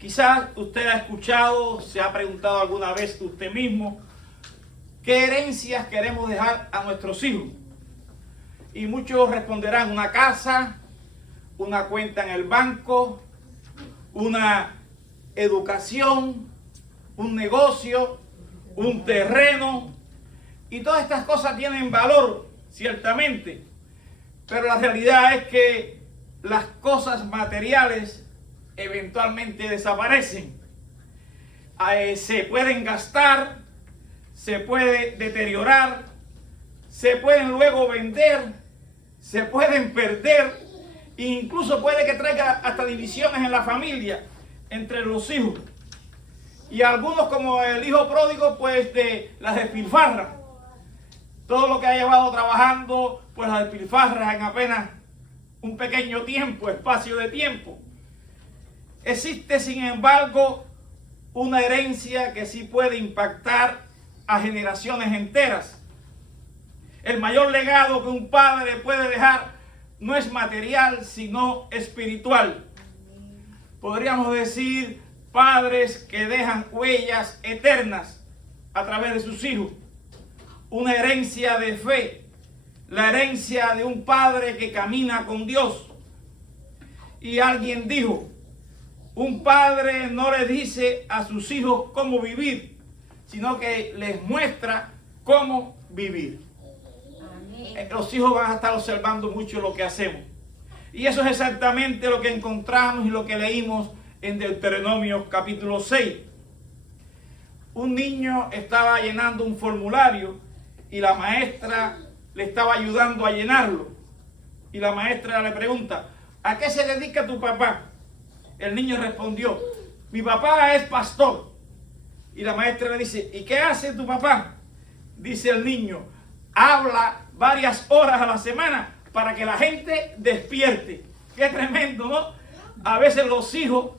Quizás usted ha escuchado, se ha preguntado alguna vez usted mismo, ¿qué herencias queremos dejar a nuestros hijos? Y muchos responderán una casa, una cuenta en el banco, una educación, un negocio, un terreno. Y todas estas cosas tienen valor, ciertamente. Pero la realidad es que las cosas materiales eventualmente desaparecen. Se pueden gastar, se puede deteriorar, se pueden luego vender, se pueden perder, e incluso puede que traiga hasta divisiones en la familia entre los hijos. Y algunos, como el hijo pródigo, pues las despilfarran. Todo lo que ha llevado trabajando, pues las despilfarra en apenas un pequeño tiempo, espacio de tiempo. Existe, sin embargo, una herencia que sí puede impactar a generaciones enteras. El mayor legado que un padre puede dejar no es material, sino espiritual. Podríamos decir padres que dejan huellas eternas a través de sus hijos. Una herencia de fe, la herencia de un padre que camina con Dios. Y alguien dijo, un padre no le dice a sus hijos cómo vivir, sino que les muestra cómo vivir. Los hijos van a estar observando mucho lo que hacemos. Y eso es exactamente lo que encontramos y lo que leímos en Deuteronomio capítulo 6. Un niño estaba llenando un formulario y la maestra le estaba ayudando a llenarlo. Y la maestra le pregunta, ¿a qué se dedica tu papá? El niño respondió, mi papá es pastor. Y la maestra le dice, ¿y qué hace tu papá? Dice el niño, habla varias horas a la semana para que la gente despierte. Qué tremendo, ¿no? A veces los hijos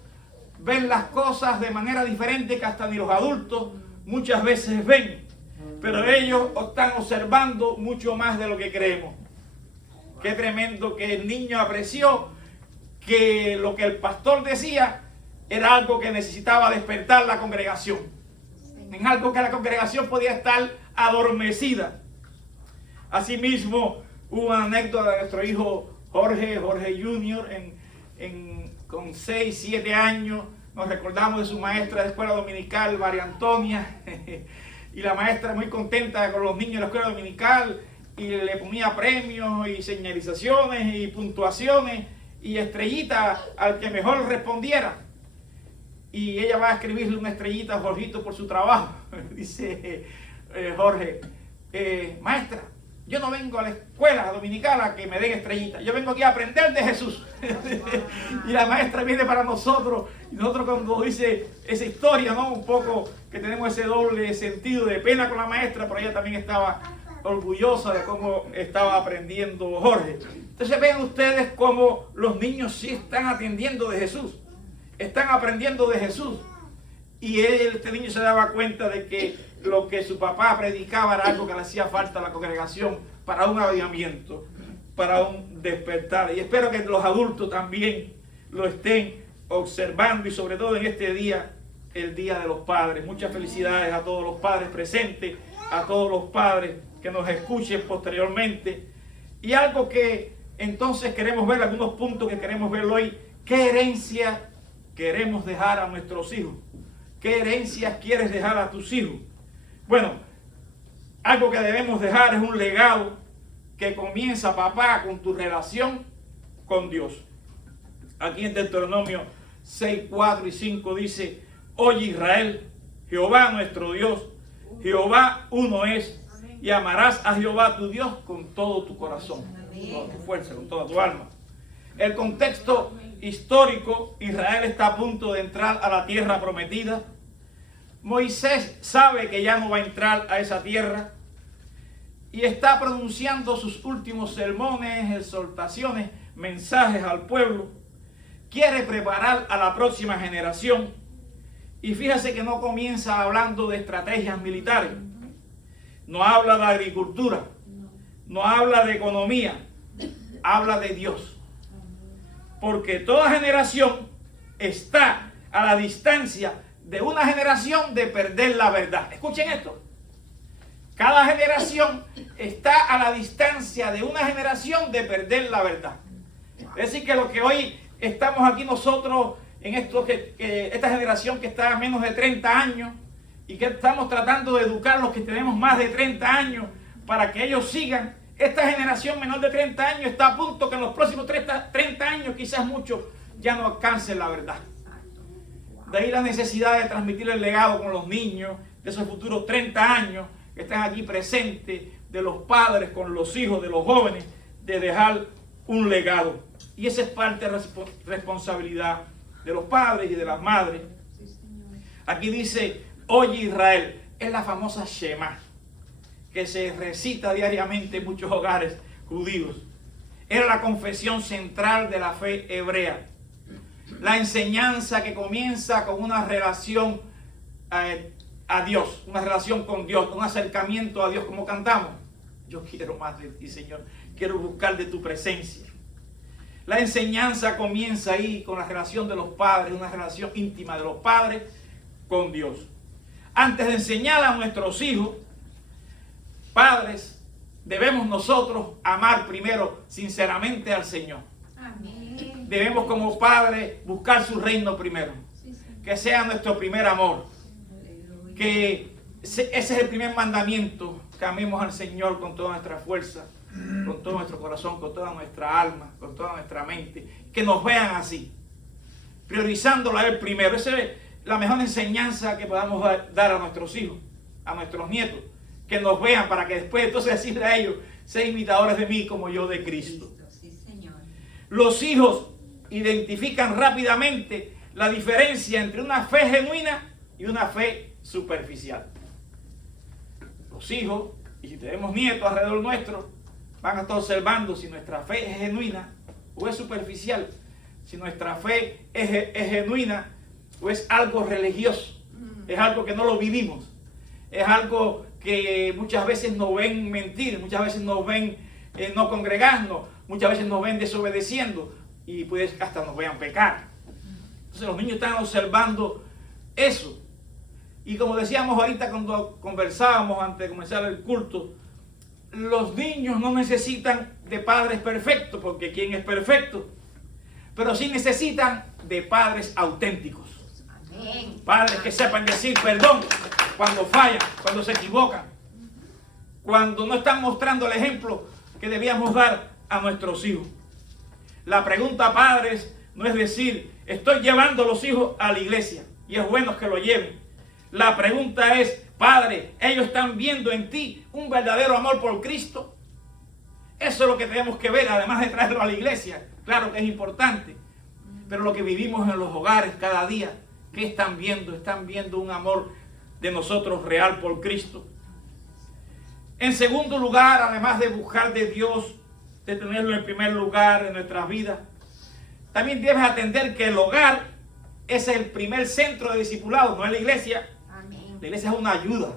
ven las cosas de manera diferente que hasta ni los adultos muchas veces ven. Pero ellos están observando mucho más de lo que creemos. Qué tremendo que el niño apreció que lo que el pastor decía era algo que necesitaba despertar la congregación. En algo que la congregación podía estar adormecida. Asimismo, hubo una anécdota de nuestro hijo Jorge Junior, con 6, 7 años. Nos recordamos de su maestra de escuela dominical, María Antonia. Y la maestra muy contenta con los niños de la escuela dominical. Y le ponía premios y señalizaciones y puntuaciones y estrellitas al que mejor respondiera. Y ella va a escribirle una estrellita a Jorgito por su trabajo. Dice Jorge, maestra, yo no vengo a la escuela dominical a que me den estrellitas. Yo vengo aquí a aprender de Jesús. Y la maestra viene para nosotros. Y nosotros cuando dice esa historia, ¿no? Un poco que tenemos ese doble sentido de pena con la maestra, pero ella también estaba orgullosa de cómo estaba aprendiendo Jorge. Entonces ven ustedes cómo los niños sí están atendiendo de Jesús. Están aprendiendo de Jesús. Y este niño se daba cuenta de que lo que su papá predicaba era algo que le hacía falta a la congregación para un avivamiento, para un despertar. Y espero que los adultos también lo estén observando y sobre todo en este día, el Día de los Padres. Muchas felicidades a todos los padres presentes, a todos los padres que nos escuchen posteriormente. Y algo que entonces queremos ver, algunos puntos que queremos ver hoy, ¿qué herencia queremos dejar a nuestros hijos? ¿Qué herencia quieres dejar a tus hijos? Bueno, algo que debemos dejar es un legado que comienza, papá, con tu relación con Dios. Aquí en Deuteronomio 6, 4 y 5 dice, oye Israel, Jehová nuestro Dios, Jehová uno es, y amarás a Jehová tu Dios con todo tu corazón, con toda tu fuerza, con toda tu alma. El contexto histórico, Israel está a punto de entrar a la tierra prometida. Moisés sabe que ya no va a entrar a esa tierra y está pronunciando sus últimos sermones, exhortaciones, mensajes al pueblo. Quiere preparar a la próxima generación y fíjese que no comienza hablando de estrategias militares. No habla de agricultura, no habla de economía, habla de Dios. Porque toda generación está a la distancia de una generación de perder la verdad. Escuchen esto. Cada generación está a la distancia de una generación de perder la verdad. Es decir, que lo que hoy estamos aquí nosotros, en esto esta generación que está a menos de 30 años, y que estamos tratando de educar a los que tenemos más de 30 años para que ellos sigan, esta generación menor de 30 años está a punto que en los próximos 30 años, quizás muchos, ya no alcancen la verdad. De ahí la necesidad de transmitir el legado con los niños, de esos futuros 30 años que están aquí presentes, de los padres con los hijos, de los jóvenes, de dejar un legado. Y esa es parte de la responsabilidad de los padres y de las madres. Aquí dice, oye Israel, es la famosa Shema, que se recita diariamente en muchos hogares judíos. Era la confesión central de la fe hebrea. La enseñanza que comienza con una relación a Dios, una relación con Dios, un acercamiento a Dios, como cantamos. Yo quiero más de ti, Señor. Quiero buscar de tu presencia. La enseñanza comienza ahí con la relación de los padres, una relación íntima de los padres con Dios. Antes de enseñar a nuestros hijos, padres, debemos nosotros amar primero sinceramente al Señor. Amén. Debemos como padres buscar su reino primero. Que sea nuestro primer amor. Que ese es el primer mandamiento, que amemos al Señor con toda nuestra fuerza, con todo nuestro corazón, con toda nuestra alma, con toda nuestra mente. Que nos vean así, priorizándolo a Él primero. Esa es la mejor enseñanza que podamos dar a nuestros hijos, a nuestros nietos. Que nos vean para que después entonces decirle a ellos, sé imitadores de mí como yo de Cristo. Sí, Señor. Los hijos identifican rápidamente la diferencia entre una fe genuina y una fe superficial. Los hijos, y si tenemos nietos alrededor nuestro, van a estar observando si nuestra fe es genuina o es superficial, si nuestra fe es genuina o es algo religioso, es algo que no lo vivimos, es algo que muchas veces nos ven mentir, muchas veces nos ven no congregarnos, muchas veces nos ven desobedeciendo y pues hasta nos vean pecar. Entonces los niños están observando eso. Y como decíamos ahorita cuando conversábamos antes de comenzar el culto, los niños no necesitan de padres perfectos, porque ¿quién es perfecto? Pero sí necesitan de padres auténticos. Amén. Padres que sepan decir perdón cuando fallan, cuando se equivocan, cuando no están mostrando el ejemplo que debíamos dar a nuestros hijos. La pregunta, padres, no es decir, estoy llevando a los hijos a la iglesia y es bueno que lo lleven. La pregunta es, padre, ellos están viendo en ti un verdadero amor por Cristo. Eso es lo que tenemos que ver, además de traerlo a la iglesia. Claro que es importante, pero lo que vivimos en los hogares cada día, ¿qué están viendo? Están viendo un amor de nosotros real por Cristo. En segundo lugar, además de buscar de Dios, de tenerlo en primer lugar en nuestras vidas, también debes atender que el hogar es el primer centro de discipulado, no es la iglesia. Amén. La iglesia es una ayuda,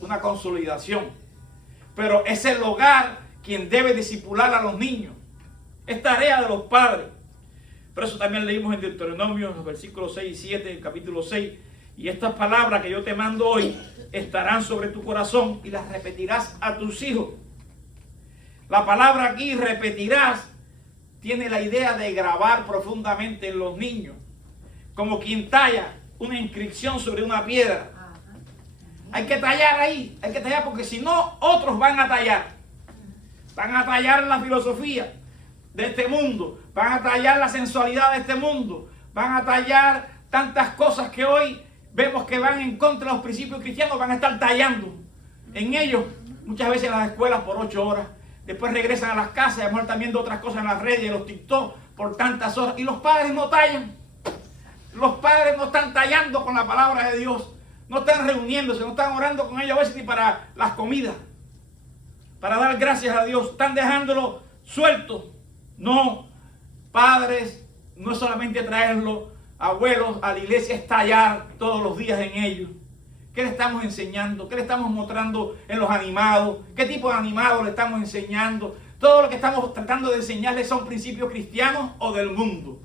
una consolidación, pero es el hogar quien debe discipular a los niños. Es tarea de los padres. Por eso también leímos en Deuteronomio, los versículos 6 y 7, el capítulo 6, y estas palabras que yo te mando hoy estarán sobre tu corazón y las repetirás a tus hijos. La palabra aquí, repetirás, tiene la idea de grabar profundamente en los niños, como quien talla una inscripción sobre una piedra. Hay que tallar ahí, hay que tallar porque si no, otros van a tallar. Van a tallar la filosofía de este mundo, van a tallar la sensualidad de este mundo, van a tallar tantas cosas que hoy vemos que van en contra de los principios cristianos, van a estar tallando en ellos, muchas veces en las escuelas por 8 horas, después regresan a las casas y a lo mejor están viendo otras cosas en las redes, en los TikTok, por tantas horas, y los padres no tallan, los padres no están tallando con la palabra de Dios, no están reuniéndose, no están orando con ellos a veces ni para las comidas, para dar gracias a Dios, están dejándolo suelto. No, padres, no es solamente traerlo, abuelos, a la iglesia, es tallar todos los días en ellos. ¿Qué le estamos enseñando? ¿Qué le estamos mostrando en los animados? ¿Qué tipo de animados le estamos enseñando? Todo lo que estamos tratando de enseñarles son principios cristianos o del mundo.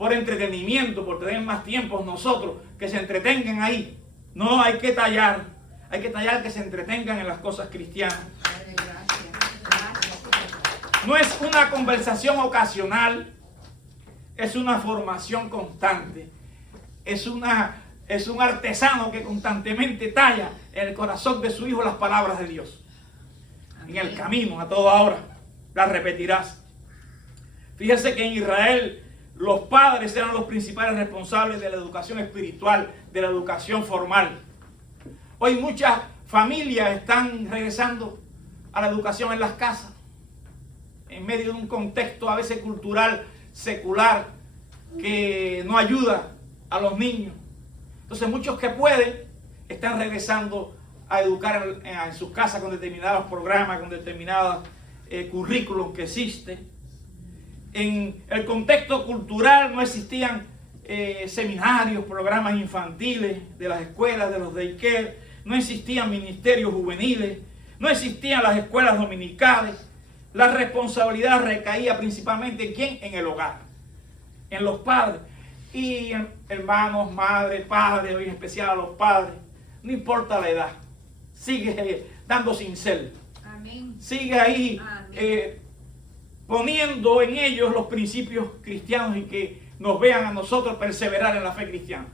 por entretenimiento, por tener más tiempo nosotros, que se entretengan ahí. No, hay que tallar que se entretengan en las cosas cristianas. No es una conversación ocasional, es una formación constante. Es un artesano que constantemente talla en el corazón de su hijo las palabras de Dios. En el camino, a toda hora, las repetirás. Fíjese que en Israel los padres eran los principales responsables de la educación espiritual, de la educación formal. Hoy muchas familias están regresando a la educación en las casas, en medio de un contexto a veces cultural, secular, que no ayuda a los niños. Entonces muchos que pueden están regresando a educar en sus casas con determinados programas, con determinados currículos que existen. En el contexto cultural no existían seminarios, programas infantiles de las escuelas, de los daycare, no existían ministerios juveniles, no existían las escuelas dominicales. La responsabilidad recaía principalmente ¿en quién? En el hogar, en los padres. Y hermanos, madres, padres, hoy en especial a los padres, no importa la edad, sigue dando cincel. Amén. Sigue ahí poniendo en ellos los principios cristianos y que nos vean a nosotros perseverar en la fe cristiana.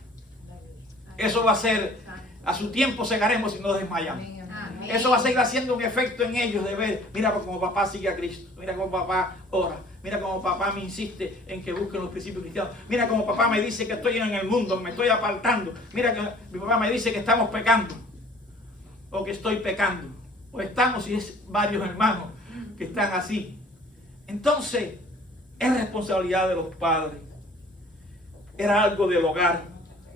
Eso va a ser, a su tiempo cegaremos y no desmayamos. Amén. Eso va a seguir haciendo un efecto en ellos de ver, mira cómo papá sigue a Cristo, mira cómo papá ora, mira cómo papá me insiste en que busquen los principios cristianos, mira cómo papá me dice que estoy en el mundo, me estoy apartando, mira que mi papá me dice que estamos pecando, o que estoy pecando, o estamos, y es varios hermanos que están así. Entonces, es responsabilidad de los padres. Era algo del hogar.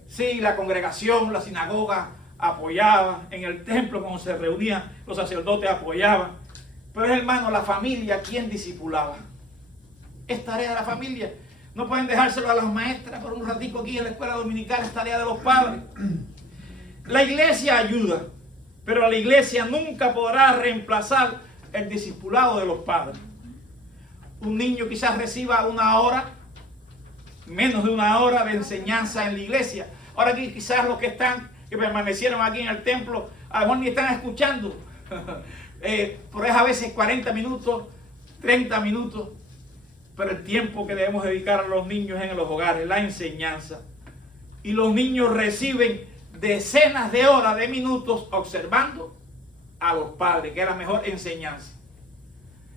Sí, la congregación, la sinagoga apoyaba, en el templo cuando se reunían los sacerdotes apoyaban, pero hermano, la familia, ¿quién discipulaba? Es tarea de la familia. No pueden dejárselo a las maestras por un ratico aquí en la escuela dominical, es tarea de los padres. La iglesia ayuda, pero la iglesia nunca podrá reemplazar el discipulado de los padres. Un niño quizás reciba una hora, menos de una hora de enseñanza en la iglesia. Ahora aquí quizás los que permanecieron aquí en el templo, a lo mejor ni están escuchando. Por eso a veces 40 minutos, 30 minutos. Pero el tiempo que debemos dedicar a los niños en los hogares, la enseñanza. Y los niños reciben decenas de horas, de minutos, observando a los padres, que es la mejor enseñanza.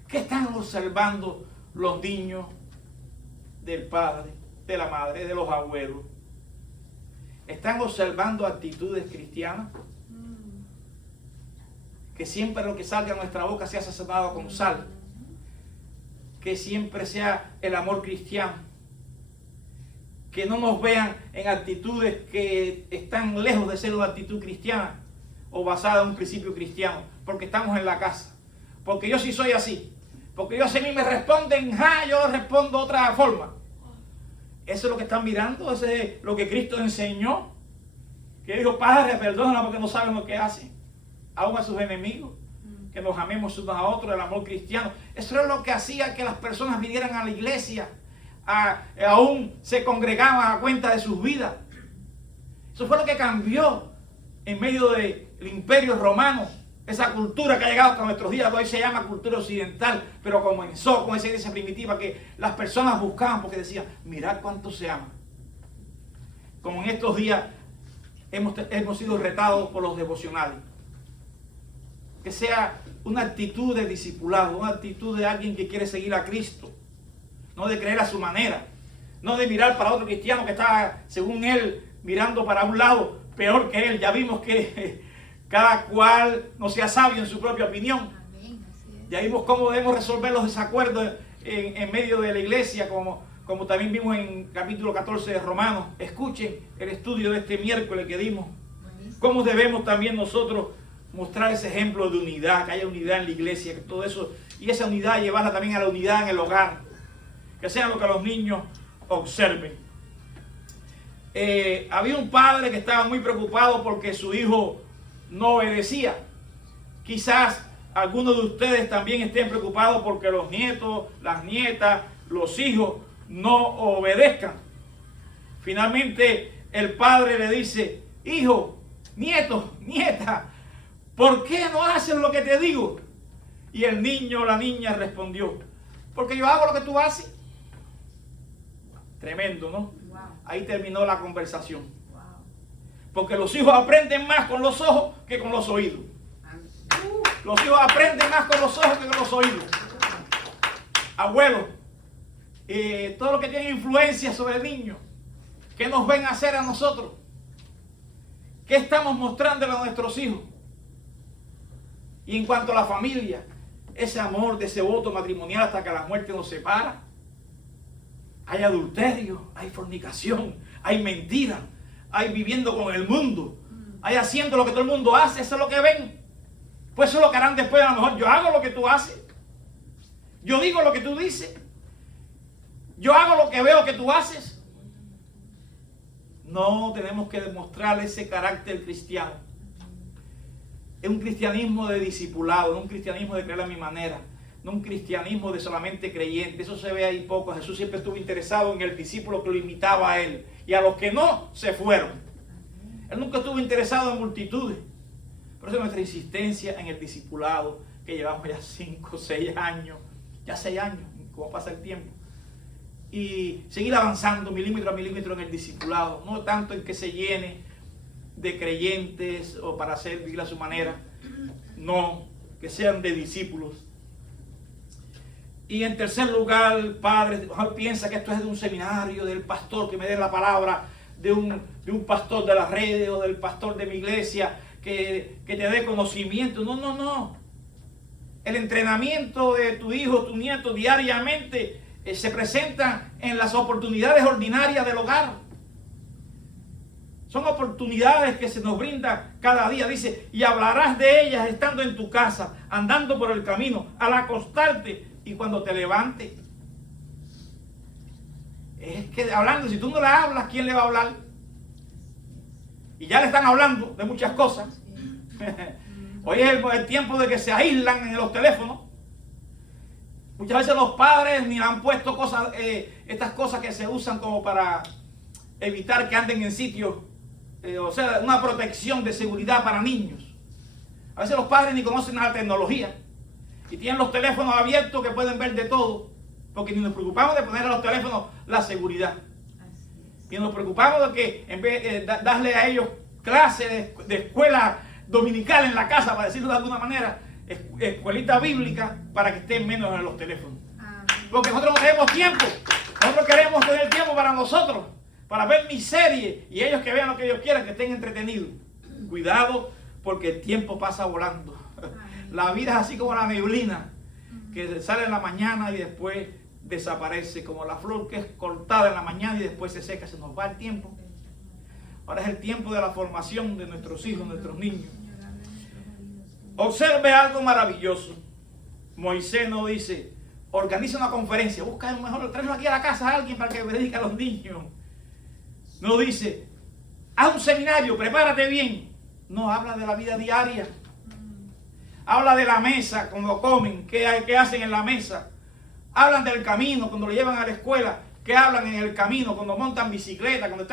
¿Qué están observando los niños del padre, de la madre, de los abuelos? ¿Están observando actitudes cristianas? Que siempre lo que salga de nuestra boca sea sazonado con sal. Que siempre sea el amor cristiano. Que no nos vean en actitudes que están lejos de ser una actitud cristiana o basada en un principio cristiano, porque estamos en la casa. Porque yo sí soy así. Porque yo, si a mí me responden, yo respondo de otra forma. Eso es lo que están mirando, eso es lo que Cristo enseñó. Que dijo, Padre, perdónala porque no saben lo que hacen. Aún a sus enemigos. Que nos amemos unos a otros, el amor cristiano. Eso es lo que hacía que las personas vinieran a la iglesia. Aún se congregaban a cuenta de sus vidas. Eso fue lo que cambió en medio del imperio romano. Esa cultura que ha llegado hasta nuestros días, hoy se llama cultura occidental, pero comenzó con esa iglesia primitiva que las personas buscaban porque decían, mirad cuánto se ama. Como en estos días hemos sido retados por los devocionales. Que sea una actitud de discipulado, una actitud de alguien que quiere seguir a Cristo. No de creer a su manera, no de mirar para otro cristiano que está, según él, mirando para un lado, peor que él. Ya vimos que cada cual no sea sabio en su propia opinión. Ya vimos cómo debemos resolver los desacuerdos en medio de la iglesia, como también vimos en capítulo 14 de Romanos. Escuchen el estudio de este miércoles que dimos. Cómo debemos también nosotros mostrar ese ejemplo de unidad, que haya unidad en la iglesia, que todo eso, y esa unidad llevarla también a la unidad en el hogar. Que sea lo que los niños observen. Había un padre que estaba muy preocupado porque su hijo no obedecía. Quizás algunos de ustedes también estén preocupados porque los nietos, las nietas, los hijos no obedezcan. Finalmente el padre le dice: hijo, nieto, nieta, ¿por qué no haces lo que te digo? Y el niño o la niña respondió: porque yo hago lo que tú haces. Tremendo, ¿no? Wow. Ahí terminó la conversación. Wow. Porque los hijos aprenden más con los ojos que con los oídos. Los hijos aprenden más con los ojos que con los oídos. Abuelos, todo lo que tiene influencia sobre el niño, ¿qué nos ven hacer a nosotros? ¿Qué estamos mostrándole a nuestros hijos? Y en cuanto a la familia, ese amor de ese voto matrimonial hasta que la muerte nos separa. Hay adulterio, hay fornicación, hay mentira, hay viviendo con el mundo, hay haciendo lo que todo el mundo hace. Eso es lo que ven. Pues eso es lo que harán después. A lo mejor yo hago lo que tú haces, yo digo lo que tú dices, yo hago lo que veo que tú haces. No, tenemos que demostrar ese carácter cristiano. Es un cristianismo de discipulado, no un cristianismo de creer a mi manera, no un cristianismo de solamente creyente. Eso se ve ahí poco. Jesús siempre estuvo interesado en el discípulo que lo imitaba a él, y a los que no, se fueron. Él nunca estuvo interesado en multitudes. Por eso nuestra insistencia en el discipulado, que llevamos ya 5, 6 años, ya 6 años, como pasa el tiempo, y seguir avanzando milímetro a milímetro en el discipulado, no tanto en que se llene de creyentes o para servir a su manera, no, que sean de discípulos. Y en tercer lugar, el padre mejor piensa que esto es de un seminario, del pastor que me dé la palabra, de un pastor de las redes o del pastor de mi iglesia que te dé conocimiento. No, no, no. El entrenamiento de tu hijo, tu nieto diariamente se presenta en las oportunidades ordinarias del hogar. Son oportunidades que se nos brinda cada día. Dice: y hablarás de ellas estando en tu casa, andando por el camino, al acostarte y cuando te levantes. Es que hablando, si tú no le hablas, ¿quién le va a hablar? Y ya le están hablando de muchas cosas. Hoy es el tiempo de que se aíslan en los teléfonos. Muchas veces los padres ni han puesto cosas, estas cosas que se usan como para evitar que anden en sitios, o sea, una protección de seguridad para niños. A veces los padres ni conocen la tecnología y tienen los teléfonos abiertos que pueden ver de todo, porque ni nos preocupamos de poner a los teléfonos la seguridad. Y nos preocupamos de que en vez de darle a ellos clases de escuela dominical en la casa, para decirlo de alguna manera, escuelita bíblica, para que estén menos en los teléfonos. Porque nosotros no tenemos tiempo. Nosotros queremos tener tiempo para nosotros, para ver mi serie, y ellos que vean lo que ellos quieran, que estén entretenidos. Cuidado, porque el tiempo pasa volando. La vida es así como la neblina, que sale en la mañana y después desaparece, como la flor que es cortada en la mañana y después se seca. Se nos va el tiempo. Ahora es el tiempo de la formación de nuestros hijos, nuestros niños. Observe algo maravilloso. Moisés no dice: organiza una conferencia, busca mejor, tráelo aquí a la casa a alguien para que predique a los niños. No dice: haz un seminario, prepárate bien. No, habla de la vida diaria. Habla de la mesa cuando comen, qué hacen en la mesa. Hablan del camino cuando lo llevan a la escuela. ¿Qué hablan en el camino? Cuando montan bicicleta, cuando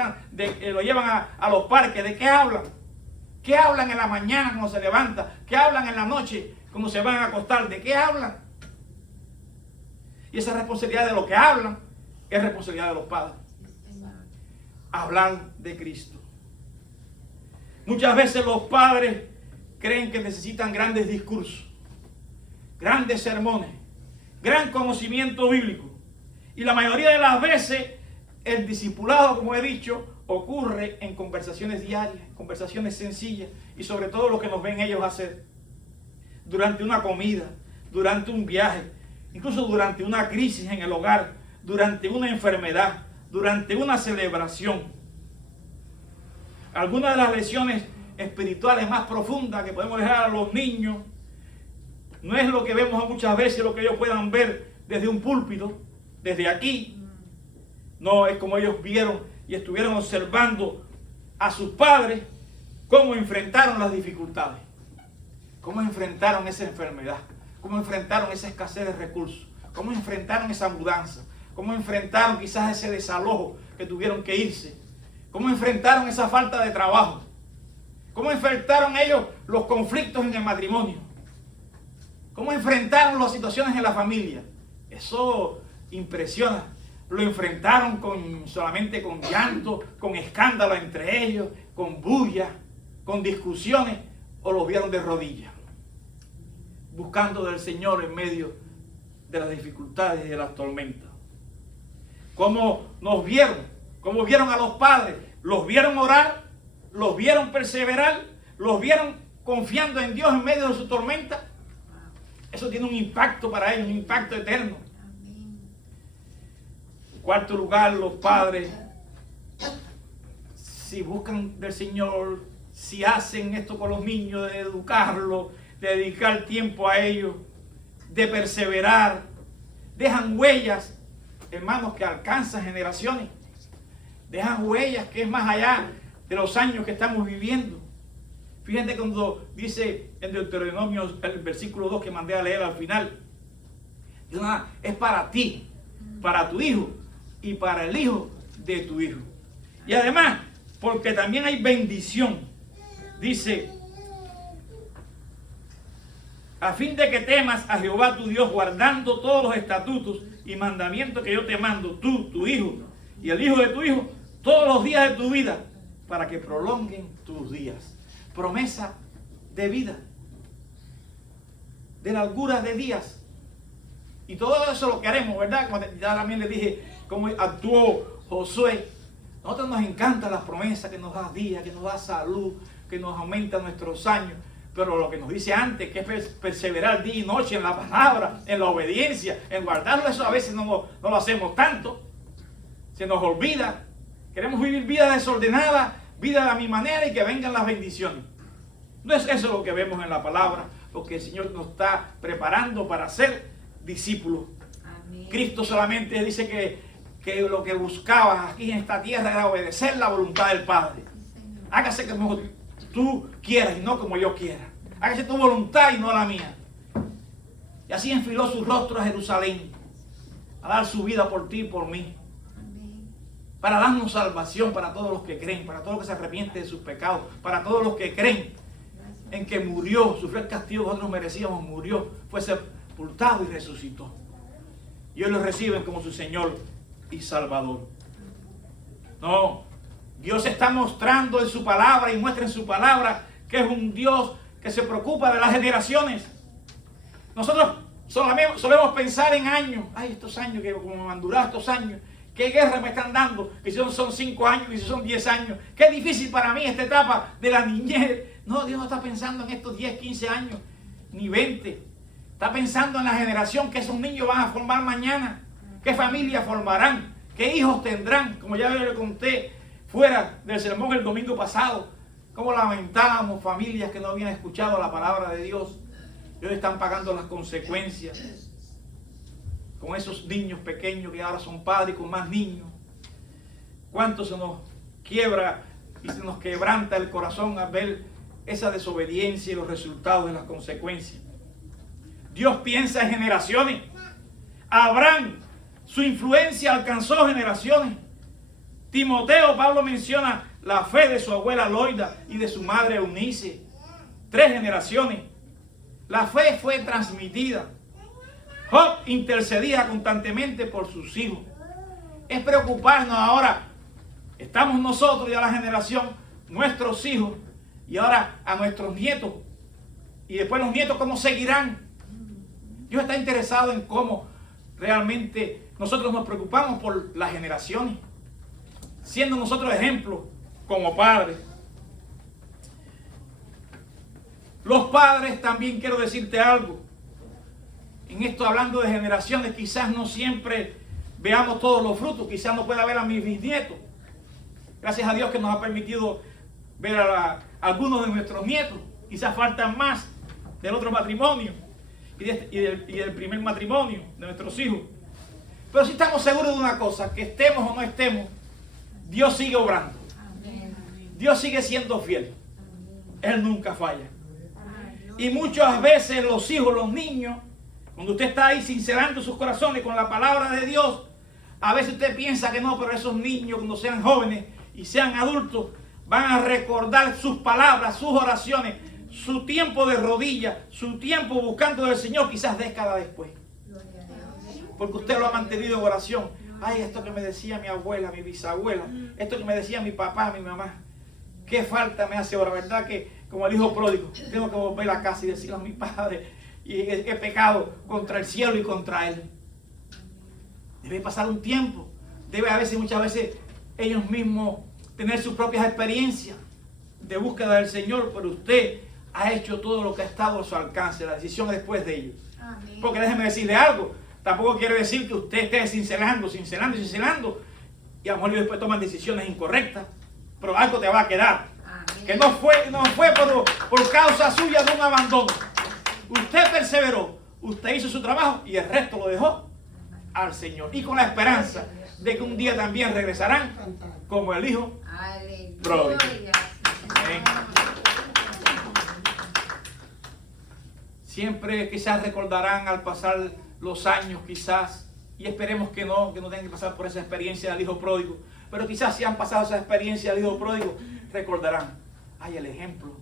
lo llevan a los parques. ¿De qué hablan? ¿Qué hablan en la mañana cuando se levantan? ¿Qué hablan en la noche cuando se van a acostar? ¿De qué hablan? Y esa responsabilidad de lo que hablan es responsabilidad de los padres. Hablar de Cristo. Muchas veces los padres creen que necesitan grandes discursos, grandes sermones, gran conocimiento bíblico. Y la mayoría de las veces el discipulado, como he dicho, ocurre en conversaciones diarias, conversaciones sencillas, y sobre todo lo que nos ven ellos hacer durante una comida, durante un viaje, incluso durante una crisis en el hogar, durante una enfermedad, durante una celebración. Algunas de las lecciones espirituales más profundas que podemos dejar a los niños no es lo que vemos muchas veces, lo que ellos puedan ver desde un púlpito, desde aquí. No, es como ellos vieron y estuvieron observando a sus padres cómo enfrentaron las dificultades, cómo enfrentaron esa enfermedad, cómo enfrentaron esa escasez de recursos, cómo enfrentaron esa mudanza, cómo enfrentaron quizás ese desalojo que tuvieron que irse. cómo enfrentaron esa falta de trabajo, cómo enfrentaron ellos los conflictos en el matrimonio, cómo enfrentaron las situaciones en la familia. Eso impresiona. Lo enfrentaron solamente con llanto, con escándalo entre ellos, con bulla, con discusiones, o los vieron de rodillas, buscando del Señor en medio de las dificultades y de las tormentas. Cómo nos vieron, cómo vieron a los padres, los vieron orar, los vieron perseverar, los vieron confiando en Dios en medio de su tormenta. Eso tiene un impacto para ellos, un impacto eterno. En cuarto lugar, los padres, si buscan del Señor, si hacen esto con los niños, de educarlos, de dedicar tiempo a ellos, de perseverar, dejan huellas, hermanos, que alcanzan generaciones. Dejan huellas que es más allá de los años que estamos viviendo. Fíjense cuando dice en Deuteronomio, el versículo 2 que mandé a leer al final, es para ti, para tu hijo y para el hijo de tu hijo. Y además, porque también hay bendición, dice, a fin de que temas a Jehová tu Dios, guardando todos los estatutos y mandamientos que yo te mando, tú, tu hijo y el hijo de tu hijo, todos los días de tu vida, para que prolonguen tus días. Promesa de vida, de largura de días. Y todo eso lo que haremos, ¿verdad? Como ya también le dije cómo actuó Josué. A nosotros nos encantan las promesas que nos da días, que nos da salud, que nos aumenta nuestros años. Pero lo que nos dice antes, que es perseverar día y noche en la palabra, en la obediencia, en guardarlo, eso a veces no lo hacemos tanto. Se nos olvida. Queremos vivir vida desordenada, vida a mi manera, y que vengan las bendiciones. No es eso lo que vemos en la palabra, porque el Señor nos está preparando para ser discípulos. Amén. Cristo solamente dice que lo que buscaba aquí en esta tierra era obedecer la voluntad del Padre. Hágase como tú quieras y no como yo quiera. Hágase tu voluntad y no la mía. Y así enfiló su rostro a Jerusalén, a dar su vida por ti y por mí. Para darnos salvación para todos los que creen, para todos los que se arrepienten de sus pecados, para todos los que creen en que murió, sufrió el castigo que nosotros merecíamos, murió, fue sepultado y resucitó. Y hoy lo reciben como su Señor y Salvador. No, Dios está mostrando en su palabra y muestra en su palabra que es un Dios que se preocupa de las generaciones. Nosotros solemos pensar en años. Ay, estos años, que como me han durado estos años. ¿Qué guerra me están dando? Que si son 5 años, que si son 10 años. Qué difícil para mí esta etapa de la niñez. No, Dios no está pensando en estos 10, 15 años, ni 20. Está pensando en la generación que esos niños van a formar mañana. ¿Qué familia formarán? ¿Qué hijos tendrán? Como ya le conté fuera del sermón el domingo pasado, cómo lamentábamos familias que no habían escuchado la palabra de Dios y hoy están pagando las consecuencias. Con esos niños pequeños que ahora son padres, con más niños. ¿Cuánto se nos quiebra y se nos quebranta el corazón al ver esa desobediencia y los resultados de las consecuencias? Dios piensa en generaciones. Abraham, su influencia alcanzó generaciones. Timoteo, Pablo menciona la fe de su abuela Loida y de su madre Eunice. 3 generaciones. La fe fue transmitida. Job intercedía constantemente por sus hijos. Es preocuparnos ahora. Estamos nosotros ya la generación, nuestros hijos, y ahora a nuestros nietos. Y después los nietos, ¿cómo seguirán? Dios está interesado en cómo realmente nosotros nos preocupamos por las generaciones, siendo nosotros ejemplos como padres. Los padres, también quiero decirte algo. En esto, hablando de generaciones, quizás no siempre veamos todos los frutos, quizás no pueda ver a mis bisnietos. Gracias a Dios que nos ha permitido ver a algunos de nuestros nietos. Quizás faltan más del otro matrimonio y del primer matrimonio de nuestros hijos. Pero si estamos seguros de una cosa, que estemos o no estemos, Dios sigue obrando. Dios sigue siendo fiel. Él nunca falla. Y muchas veces los hijos, los niños, cuando usted está ahí sincerando sus corazones con la palabra de Dios, a veces usted piensa que no, pero esos niños cuando sean jóvenes y sean adultos, van a recordar sus palabras, sus oraciones, su tiempo de rodillas, su tiempo buscando del Señor, quizás décadas después. Porque usted lo ha mantenido en oración. Ay, esto que me decía mi abuela, mi bisabuela, esto que me decía mi papá, mi mamá, qué falta me hace ahora, ¿verdad? Que como el hijo pródigo, tengo que volver a casa y decirle a mi padre, y he pecado contra el cielo y contra él. Debe pasar un tiempo, muchas veces ellos mismos tener sus propias experiencias de búsqueda del Señor, pero usted ha hecho todo lo que ha estado a su alcance, la decisión es después de ellos. Amén. Porque déjeme decirle algo, tampoco quiere decir que usted esté cincelando, y a lo mejor después toman decisiones incorrectas, pero algo te va a quedar. Amén. Que no fue por causa suya de un abandono. Usted perseveró, usted hizo su trabajo y el resto lo dejó al Señor. Y con la esperanza de que un día también regresarán como el hijo pródigo. Amén. Siempre quizás recordarán al pasar los años, quizás, y esperemos que no tengan que pasar por esa experiencia del hijo pródigo, pero quizás si han pasado esa experiencia del hijo pródigo, recordarán, ay, el ejemplo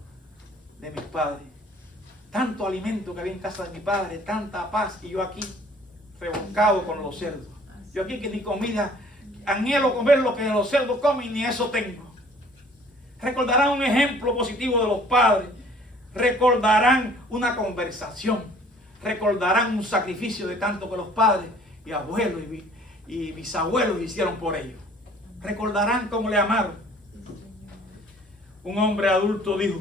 de mis padres, tanto alimento que había en casa de mi padre, tanta paz, y yo aquí rebuscado con los cerdos, yo aquí que ni comida, anhelo comer lo que los cerdos comen, ni eso tengo. Recordarán un ejemplo positivo de los padres, recordarán una conversación, recordarán un sacrificio de tanto que los padres y abuelos y bisabuelos hicieron por ellos. Recordarán cómo le amaron. Un hombre adulto dijo,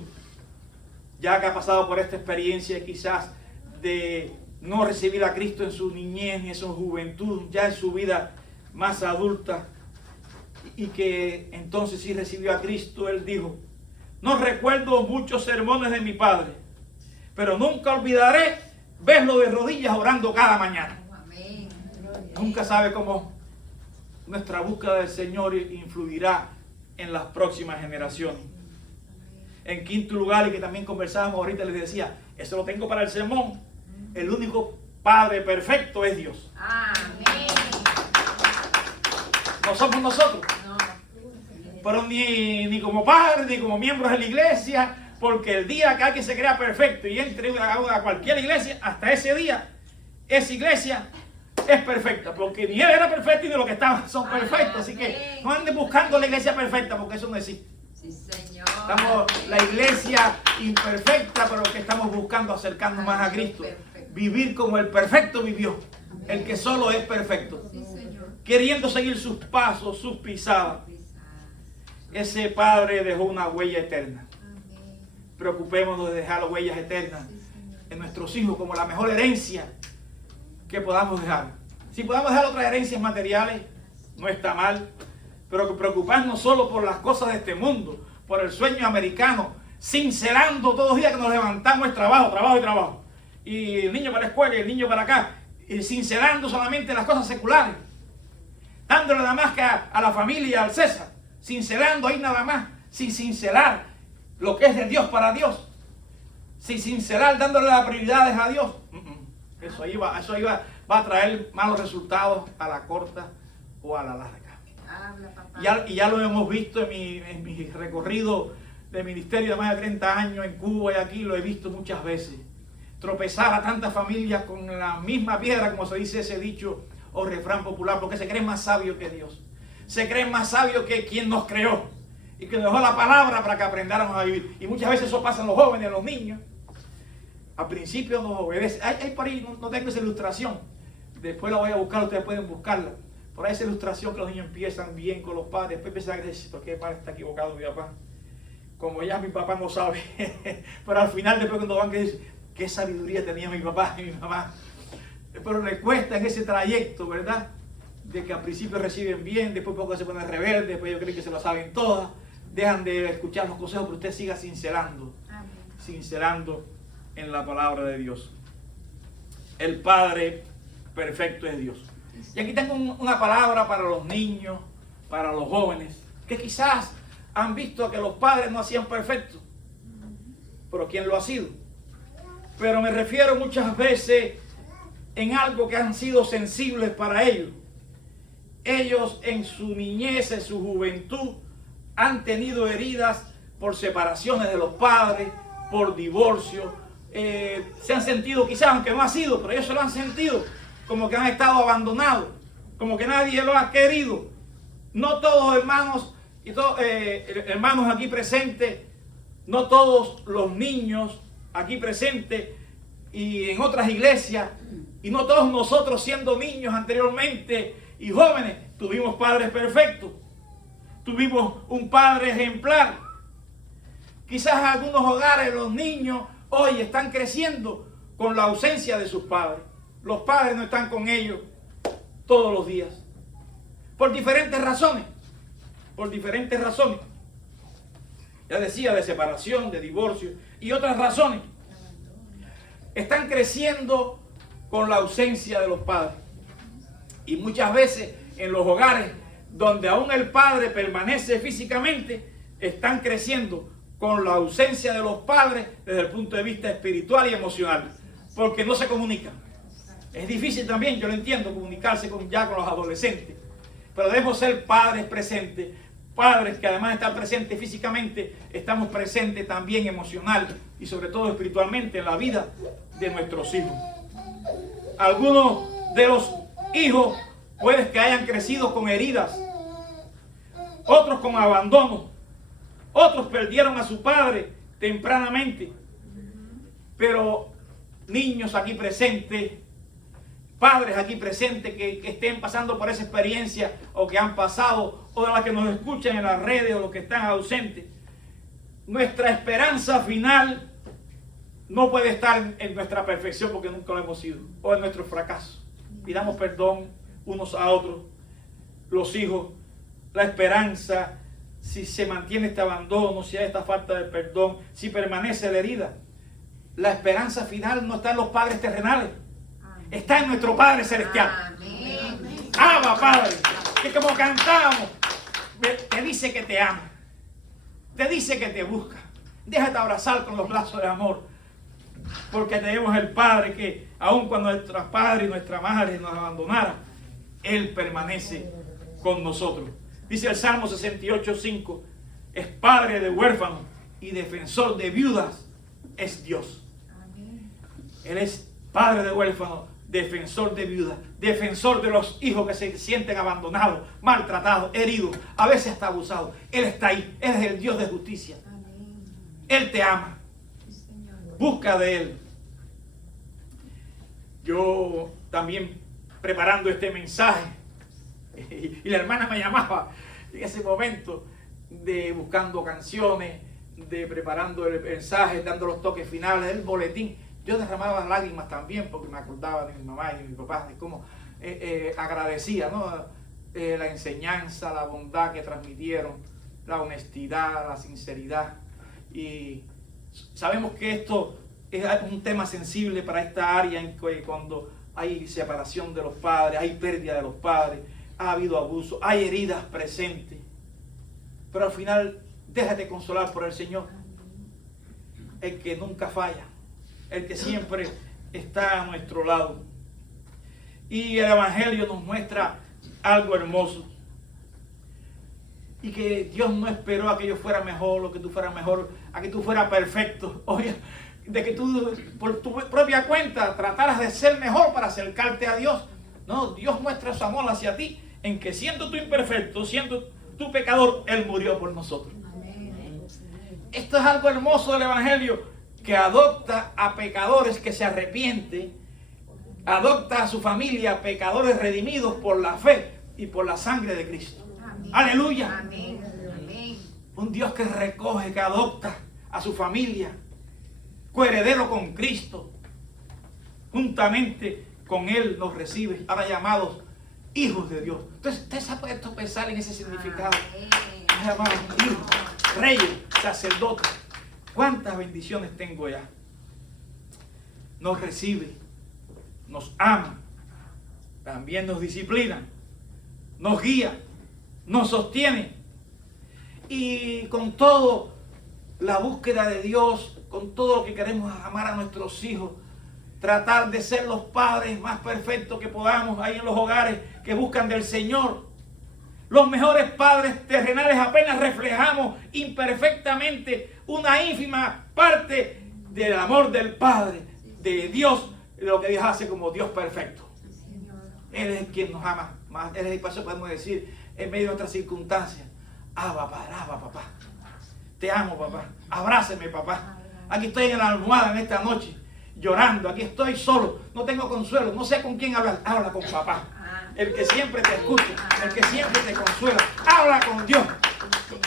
ya que ha pasado por esta experiencia quizás de no recibir a Cristo en su niñez ni en su juventud, ya en su vida más adulta, y que entonces sí recibió a Cristo, él dijo, no recuerdo muchos sermones de mi padre, pero nunca olvidaré verlo de rodillas orando cada mañana. Amén. Nunca sabe cómo nuestra búsqueda del Señor influirá en las próximas generaciones. En quinto lugar, y que también conversábamos ahorita, les decía, eso lo tengo para el sermón, el único Padre perfecto es Dios. Amén. No somos nosotros. No. Pero ni como padres, ni como miembros de la iglesia, porque el día que alguien se crea perfecto y entre a cualquier iglesia, hasta ese día, esa iglesia es perfecta, porque ni él era perfecto y ni los que estaban son perfectos. Así que no anden buscando la iglesia perfecta, porque eso no existe. Sí, Señor. Estamos la iglesia imperfecta, pero que estamos buscando acercarnos más a Cristo. Vivir como el perfecto vivió, el que solo es perfecto. Sí, Señor. Queriendo seguir sus pasos, sus pisadas. Ese Padre dejó una huella eterna. Preocupémonos de dejar huellas eternas en nuestros hijos como la mejor herencia que podamos dejar. Si podamos dejar otras herencias materiales, no está mal, pero que preocuparnos solo por las cosas de este mundo, por el sueño americano, cincelando todos los días que nos levantamos es trabajo, trabajo y trabajo. Y el niño para la escuela y el niño para acá, y cincelando solamente las cosas seculares, dándole nada más que a la familia y al César, cincelando ahí nada más, sin cincelar lo que es de Dios para Dios, sin cincelar, dándole las prioridades a Dios. Eso ahí va a traer malos resultados a la corta o a la larga. Y ya lo hemos visto en mi recorrido de ministerio de más de 30 años en Cuba y aquí, lo he visto muchas veces. Tropezar a tantas familias con la misma piedra, como se dice ese dicho o refrán popular, porque se creen más sabios que Dios. Se creen más sabios que quien nos creó y que nos dejó la palabra para que aprendáramos a vivir. Y muchas veces eso pasa en los jóvenes, en los niños. Al principio nos obedece. Hay por ahí, no tengo esa ilustración. Después la voy a buscar, ustedes pueden buscarla. Por ahí esa ilustración que los niños empiezan bien con los padres, después empiezan a decir, ¿por qué el padre está equivocado, mi papá? Como ya mi papá no sabe. Pero al final, después cuando van, que dicen, qué sabiduría tenía mi papá y mi mamá. Pero le cuesta en ese trayecto, ¿verdad? De que al principio reciben bien, después poco se ponen rebeldes, después ellos creen que se lo saben todas, dejan de escuchar los consejos, pero usted siga sincerando, sincerando en la palabra de Dios. El Padre perfecto es Dios. Y aquí tengo una palabra para los niños, para los jóvenes, que quizás han visto que los padres no hacían perfecto, pero ¿quién lo ha sido? Pero me refiero muchas veces en algo que han sido sensibles para ellos. Ellos en su niñez, en su juventud, han tenido heridas por separaciones de los padres, por divorcio, se han sentido quizás, aunque no ha sido, pero ellos se lo han sentido, como que han estado abandonados, como que nadie los ha querido. No todos hermanos, hermanos aquí presentes, no todos los niños aquí presentes y en otras iglesias, y no todos nosotros siendo niños anteriormente y jóvenes, tuvimos padres perfectos, tuvimos un padre ejemplar. Quizás en algunos hogares los niños hoy están creciendo con la ausencia de sus padres. Los padres no están con ellos todos los días. Por diferentes razones. Por diferentes razones. Ya decía, de separación, de divorcio y otras razones. Están creciendo con la ausencia de los padres. Y muchas veces en los hogares donde aún el padre permanece físicamente, están creciendo con la ausencia de los padres desde el punto de vista espiritual y emocional, porque no se comunican. Es difícil también, yo lo entiendo, comunicarse ya con los adolescentes, pero debemos ser padres presentes, padres que además de estar presentes físicamente, estamos presentes también emocional y sobre todo espiritualmente en la vida de nuestros hijos. Algunos de los hijos puede que hayan crecido con heridas, otros con abandono, otros perdieron a su padre tempranamente. Pero niños aquí presentes, padres aquí presentes que estén pasando por esa experiencia o que han pasado, o de las que nos escuchan en las redes o los que están ausentes, nuestra esperanza final no puede estar en nuestra perfección porque nunca lo hemos sido, o en nuestro fracaso. Pidamos perdón unos a otros, los hijos, la esperanza, si se mantiene este abandono, si hay esta falta de perdón, si permanece la herida. La esperanza final no está en los padres terrenales, está en nuestro Padre Celestial. Amén. Abba, Padre, que como cantamos, te dice que te ama, te dice que te busca. Déjate abrazar con los brazos de amor, porque tenemos el Padre que, aun cuando nuestros padres y nuestra madre nos abandonaran, Él permanece con nosotros. Dice el Salmo 68:5, es padre de huérfanos y defensor de viudas es Dios. Él es padre de huérfanos, defensor de viudas, defensor de los hijos que se sienten abandonados, maltratados, heridos, a veces hasta abusados. Él está ahí, Él es el Dios de justicia. Él te ama. Busca de Él. Yo también preparando este mensaje, y la hermana me llamaba en ese momento de buscando canciones, de preparando el mensaje, dando los toques finales, el boletín. Yo derramaba lágrimas también porque me acordaba de mi mamá y de mi papá, de cómo agradecía, ¿no? La enseñanza, la bondad que transmitieron, la honestidad, la sinceridad. Y sabemos que esto es un tema sensible para esta área en que cuando hay separación de los padres, hay pérdida de los padres, ha habido abuso, hay heridas presentes. Pero al final, déjate consolar por el Señor, el que nunca falla, el que siempre está a nuestro lado. Y el Evangelio nos muestra algo hermoso. Y que Dios no esperó a que yo fuera mejor, o que tú fueras mejor, a que tú fueras perfecto. Oye, de que tú por tu propia cuenta trataras de ser mejor para acercarte a Dios. No, Dios muestra su amor hacia ti en que siendo tú imperfecto, siendo tú pecador, Él murió por nosotros. Amén. Esto es algo hermoso del Evangelio, que adopta a pecadores que se arrepienten, adopta a su familia pecadores redimidos por la fe y por la sangre de Cristo. Amén. Aleluya. Amén. Amén. Un Dios que recoge, que adopta a su familia, coheredero con Cristo, juntamente con Él nos recibe, ahora llamados hijos de Dios. Entonces, usted se ha puesto a pensar en ese significado. Llamados hijos, reyes, sacerdotes. ¿Cuántas bendiciones tengo ya? Nos recibe, nos ama, también nos disciplina, nos guía, nos sostiene. Y con todo la búsqueda de Dios, con todo lo que queremos amar a nuestros hijos, tratar de ser los padres más perfectos que podamos ahí en los hogares que buscan del Señor. Los mejores padres terrenales apenas reflejamos imperfectamente una ínfima parte del amor del Padre, de Dios, de lo que Dios hace como Dios perfecto. Él es quien nos ama más. Él es el paso, podemos decir, en medio de nuestras circunstancias. Abba, papá. Te amo, papá. Abrázame, papá. Aquí estoy en la almohada en esta noche, llorando. Aquí estoy solo. No tengo consuelo. No sé con quién hablar. Habla con papá. El que siempre te escucha. El que siempre te consuela. Habla con Dios.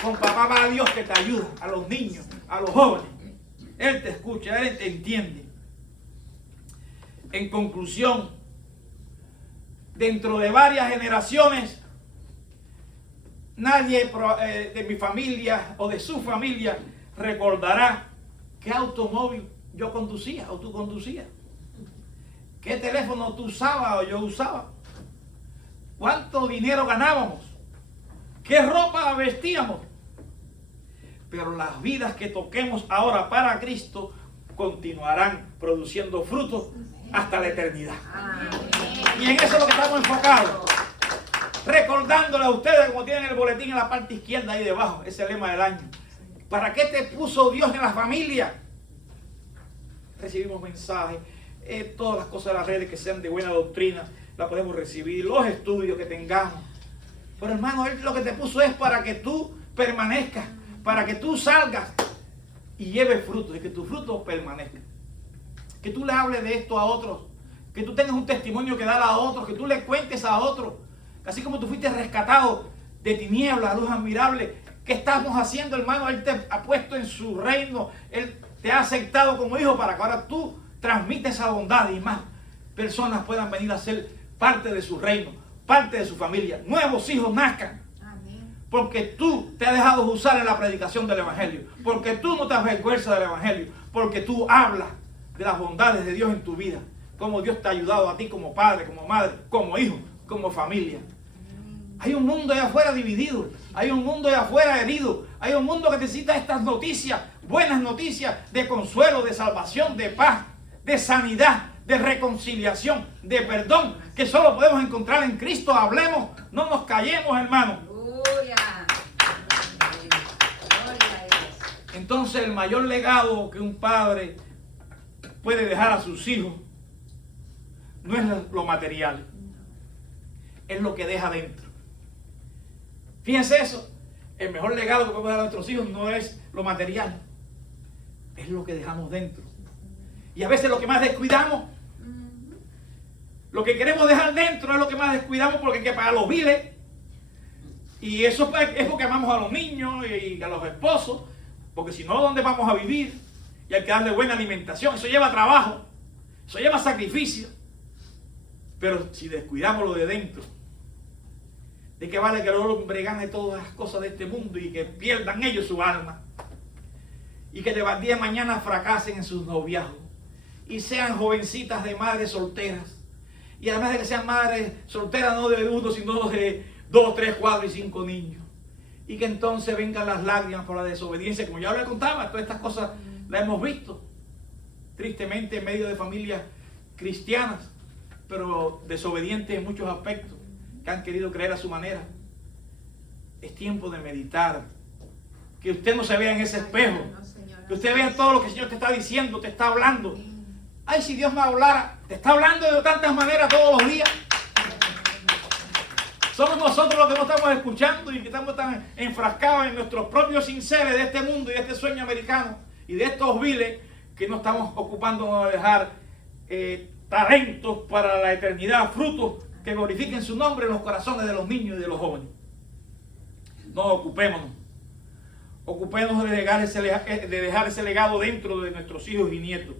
Con papá va Dios que te ayuda. A los niños, a los jóvenes. Él te escucha. Él te entiende. En conclusión, dentro de varias generaciones, nadie de mi familia o de su familia recordará qué automóvil yo conducía o tú conducías, qué teléfono tú usabas o yo usaba, cuánto dinero ganábamos, qué ropa vestíamos. Pero las vidas que toquemos ahora para Cristo continuarán produciendo frutos hasta la eternidad. Y en eso es lo que estamos enfocados. Recordándole a ustedes, como tienen el boletín en la parte izquierda ahí debajo, ese lema del año. ¿Para qué te puso Dios en la familia? Recibimos mensajes, todas las cosas de las redes que sean de buena doctrina, las podemos recibir, los estudios que tengamos. Pero hermano, Él lo que te puso es para que tú permanezcas, para que tú salgas y lleves frutos, y que tu fruto permanezca. Que tú le hables de esto a otros, que tú tengas un testimonio que dar a otros, que tú le cuentes a otros. Así como tú fuiste rescatado de tinieblas a luz admirable, ¿qué estamos haciendo, hermano? Él te ha puesto en su reino, Él te ha aceptado como hijo para que ahora tú transmites esa bondad y más personas puedan venir a ser parte de su reino, parte de su familia. Nuevos hijos nazcan. Porque tú te has dejado usar en la predicación del Evangelio, porque tú no te avergüenzas del Evangelio, porque tú hablas de las bondades de Dios en tu vida, cómo Dios te ha ayudado a ti como padre, como madre, como hijo, como familia. Hay un mundo allá afuera dividido, hay un mundo allá afuera herido, hay un mundo que necesita estas noticias, buenas noticias de consuelo, de salvación, de paz, de sanidad, de reconciliación, de perdón, que solo podemos encontrar en Cristo. Hablemos, no nos callemos, hermano. Entonces el mayor legado que un padre puede dejar a sus hijos no es lo material, es lo que deja dentro. Fíjense eso, el mejor legado que podemos dar a nuestros hijos no es lo material, es lo que dejamos dentro. Y a veces lo que más descuidamos, lo que queremos dejar dentro es lo que más descuidamos, porque hay que pagar los biles. Y eso es porque amamos a los niños y a los esposos, porque si no, ¿dónde vamos a vivir? Y hay que darle buena alimentación. Eso lleva trabajo, eso lleva sacrificio. Pero si descuidamos lo de dentro, ¿de qué vale que el hombre gane todas las cosas de este mundo y que pierdan ellos su alma? Y que de día de mañana fracasen en sus noviazgos y sean jovencitas de madres solteras. Y además de que sean madres solteras no de uno, sino de 2, 3, 4 y 5 niños. Y que entonces vengan las lágrimas por la desobediencia, como ya les contaba, todas estas cosas las hemos visto, tristemente, en medio de familias cristianas, pero desobedientes en muchos aspectos, que han querido creer a su manera. Es tiempo de meditar, que usted no se vea en ese espejo, que usted vea todo lo que el Señor te está diciendo, te está hablando. Ay, si Dios me hablara, te está hablando de tantas maneras todos los días. Somos nosotros los que no estamos escuchando y que estamos tan enfrascados en nuestros propios sinceres de este mundo y de este sueño americano y de estos viles, que no estamos ocupándonos de dejar talentos para la eternidad, frutos que glorifiquen su nombre en los corazones de los niños y de los jóvenes. No, ocupémonos de dejar ese legado dentro de nuestros hijos y nietos.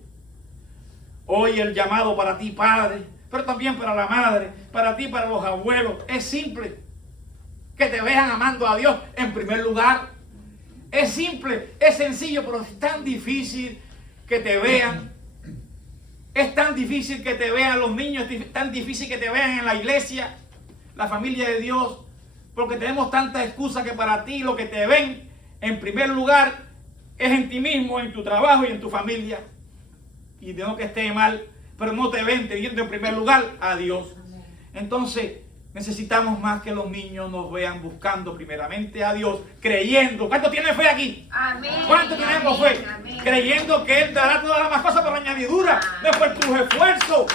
Hoy el llamado para ti, padre, pero también para la madre, para ti, para los abuelos, es simple: que te vean amando a Dios en primer lugar. Es simple, es sencillo, pero es tan difícil que te vean. Es tan difícil que te vean los niños, es tan difícil que te vean en la iglesia, la familia de Dios, porque tenemos tantas excusas que para ti lo que te ven en primer lugar es en ti mismo, en tu trabajo y en tu familia. Y de no que esté mal, pero no te ven teniendo en primer lugar a Dios. Entonces, Necesitamos más que los niños nos vean buscando primeramente a Dios, creyendo. ¿Cuánto tiene fe aquí? Amén. ¿Cuánto tenemos fe? Amén. Creyendo que Él dará todas las más cosas por añadidura, no es por tus esfuerzos.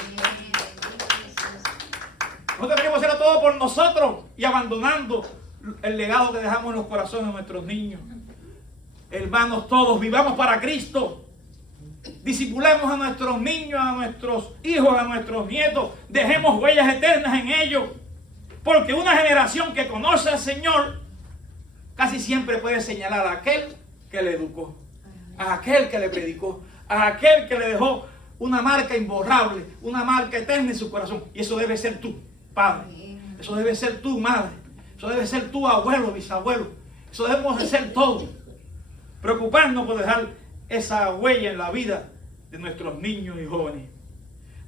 Nosotros queremos hacerlo todo por nosotros y abandonando el legado que dejamos en los corazones de nuestros niños. Hermanos, todos vivamos para Cristo. Discipulemos a nuestros niños, a nuestros hijos, a nuestros nietos. Dejemos huellas eternas en ellos. Porque una generación que conoce al Señor casi siempre puede señalar a aquel que le educó, a aquel que le predicó, a aquel que le dejó una marca imborrable, una marca eterna en su corazón. Y eso debe ser tú, padre. Eso debe ser tú, madre. Eso debe ser tú, abuelo, bisabuelo. Eso debemos de ser todos. Preocuparnos por dejar esa huella en la vida de nuestros niños y jóvenes.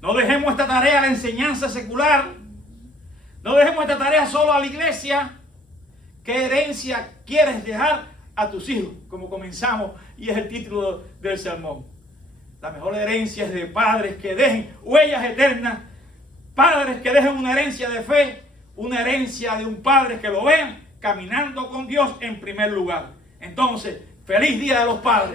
No dejemos esta tarea a la enseñanza secular. No dejemos esta tarea solo a la iglesia. ¿Qué herencia quieres dejar a tus hijos? Como comenzamos y es el título del sermón. La mejor herencia es de padres que dejen huellas eternas. Padres que dejen una herencia de fe. Una herencia de un padre que lo vean caminando con Dios en primer lugar. Entonces, feliz Día de los Padres.